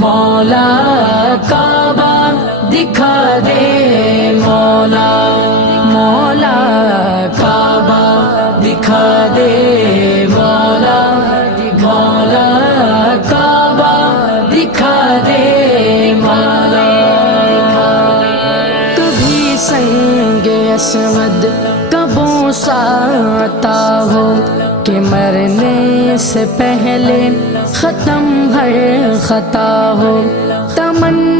مولا کعبہ دکھا دے مولا، مولا کعبہ دکھا دے مولا، مولا کعبہ دکھا دے مولا۔ کبھی سنگ اسود کا بوسہ عطا ہو کہ مرنے سے پہلے ختم ہر خطا ہو، تمنا